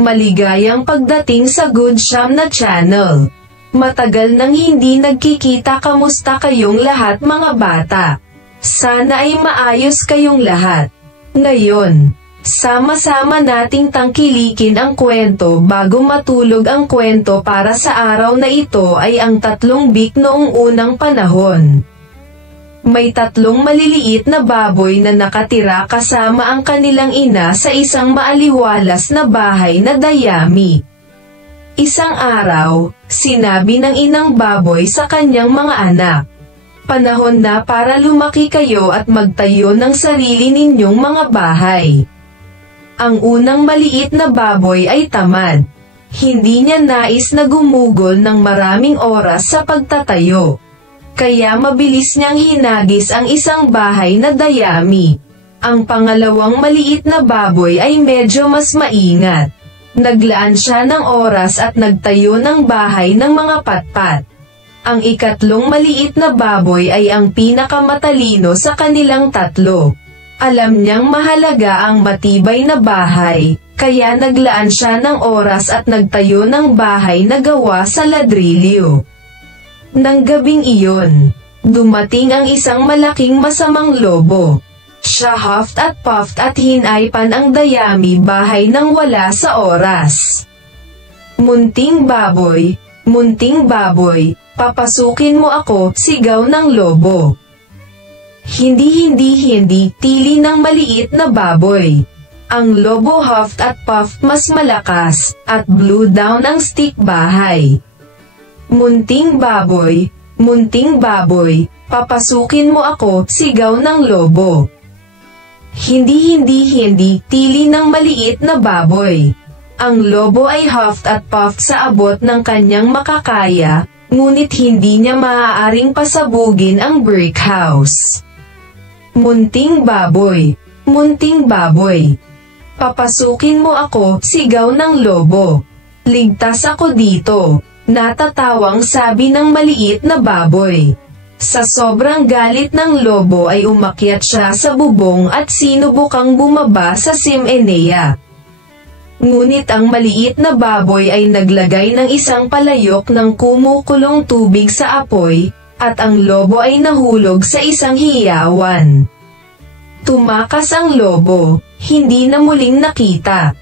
Maligayang pagdating sa Good Sham na channel. Matagal nang hindi nagkikita, kamusta kayong lahat mga bata? Sana ay maayos kayong lahat. Ngayon, sama-sama nating tangkilikin ang kwento bago matulog. Ang kwento para sa araw na ito ay ang tatlong bik noong unang panahon. May tatlong maliliit na baboy na nakatira kasama ang kanilang ina sa isang maaliwalas na bahay na dayami. Isang araw, sinabi ng inang baboy sa kanyang mga anak, "Panahon na para lumaki kayo at magtayo ng sarili ninyong mga bahay." Ang unang maliit na baboy ay tamad. Hindi niya nais na gumugol ng maraming oras sa pagtatayo. Kaya mabilis niyang hinagis ang isang bahay na dayami. Ang pangalawang maliit na baboy ay medyo mas maingat. Naglaan siya ng oras at nagtayo ng bahay ng mga patpat. Ang ikatlong maliit na baboy ay ang pinakamatalino sa kanilang tatlo. Alam niyang mahalaga ang matibay na bahay, kaya naglaan siya ng oras at nagtayo ng bahay na gawa sa ladrilyo. Nang gabing iyon, dumating ang isang malaking masamang lobo. Siya huffed at puffed at hinaypan ang dayami bahay nang wala sa oras. Munting baboy, papasukin mo ako," sigaw ng lobo. Hindi, tili ng maliit na baboy. Ang lobo huffed at puffed mas malakas, at blew down ang stick bahay. Munting baboy, papasukin mo ako," sigaw ng lobo. Hindi, tili ng maliit na baboy. Ang lobo ay huffed at puffed sa abot ng kanyang makakaya, ngunit hindi niya maaaring pasabugin ang brick house. Munting baboy, papasukin mo ako," sigaw ng lobo. "Ligtas ako dito," natatawang sabi ng maliit na baboy. Sa sobrang galit ng lobo ay umakyat siya sa bubong at sinubukang bumaba sa chimenea. Ngunit ang maliit na baboy ay naglagay ng isang palayok ng kumukulong tubig sa apoy, at ang lobo ay nahulog sa isang hiyawan. Tumakas ang lobo, hindi na muling nakita.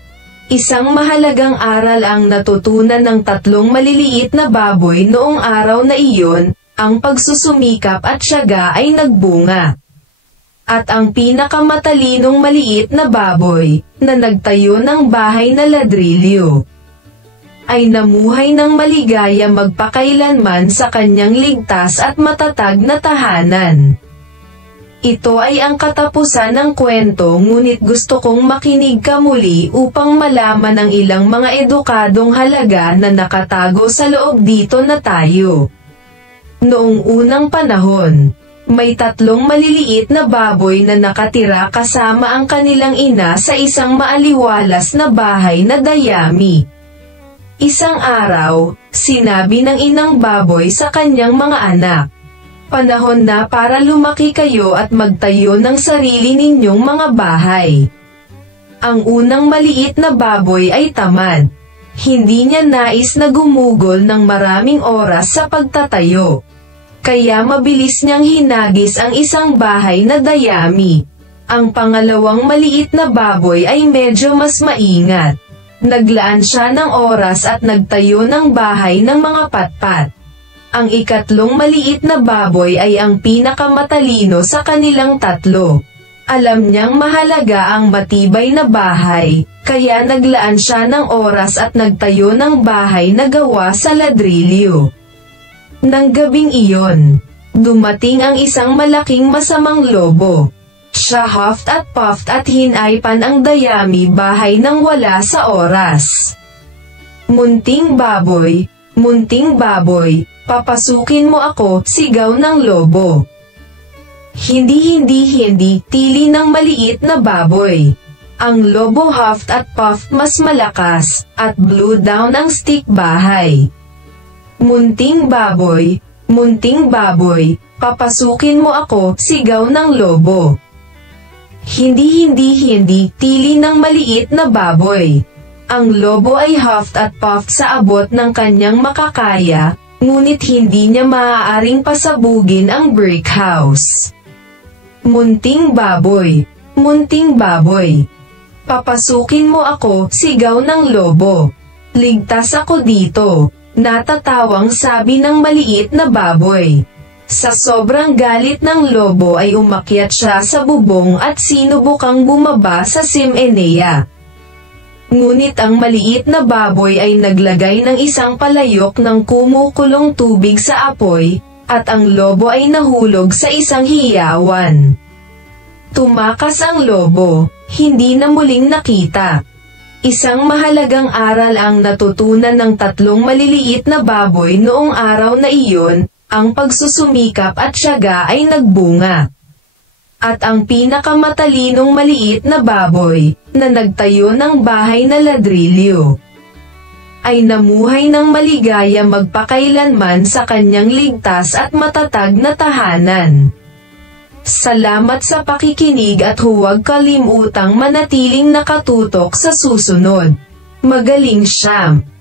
Isang mahalagang aral ang natutunan ng tatlong maliliit na baboy noong araw na iyon, ang pagsusumikap at tiyaga ay nagbunga. At ang pinakamatalinong maliit na baboy, na nagtayo ng bahay na ladrilyo, ay namuhay ng maligaya magpakailanman sa kanyang ligtas at matatag na tahanan. Ito ay ang katapusan ng kwento, ngunit gusto kong makinig ka muli upang malaman ang ilang mga edukadong halaga na nakatago sa loob dito na tayo. Noong unang panahon, may tatlong maliliit na baboy na nakatira kasama ang kanilang ina sa isang maaliwalas na bahay na dayami. Isang araw, sinabi ng inang baboy sa kanyang mga anak, "Panahon na para lumaki kayo at magtayo ng sarili ninyong mga bahay." Ang unang maliit na baboy ay tamad. Hindi niya nais na gumugol ng maraming oras sa pagtatayo. Kaya mabilis niyang hinagis ang isang bahay na dayami. Ang pangalawang maliit na baboy ay medyo mas maingat. Naglaan siya ng oras at nagtayo ng bahay ng mga patpat. Ang ikatlong maliit na baboy ay ang pinakamatalino sa kanilang tatlo. Alam niyang mahalaga ang matibay na bahay, kaya naglaan siya ng oras at nagtayo ng bahay na gawa sa ladrilyo. Nang gabing iyon, dumating ang isang malaking masamang lobo. Siya huffed at puffed at hinaypan ang dayami bahay nang wala sa oras. Munting baboy, papasukin mo ako," sigaw ng lobo. Hindi, tili ng maliit na baboy. Ang lobo huffed at puffed mas malakas, at blew down ang stick bahay. Munting baboy, papasukin mo ako," sigaw ng lobo. Hindi, tili ng maliit na baboy. Ang lobo ay huffed at puffed sa abot ng kanyang makakaya, ngunit hindi niya maaaring pasabugin ang brick house. Munting baboy, munting baboy. Papasukin mo ako, sigaw ng lobo. Ligtas ako dito, natatawang sabi ng maliit na baboy. Sa sobrang galit ng lobo ay umakyat siya sa bubong at sinubukang bumaba sa chimenea. Ngunit ang maliit na baboy ay naglagay ng isang palayok ng kumukulong tubig sa apoy, at ang lobo ay nahulog sa isang hiyawan. Tumakas ang lobo, hindi na muling nakita. Isang mahalagang aral ang natutunan ng tatlong maliliit na baboy noong araw na iyon, ang pagsusumikap at tiyaga ay nagbunga. At ang pinakamatalinong maliit na baboy, na nagtayo ng bahay na ladrilyo, ay namuhay ng maligaya magpakailanman sa kanyang ligtas at matatag na tahanan. Salamat sa pakikinig at huwag kalimutang manatiling nakatutok sa susunod. Magaling siyam!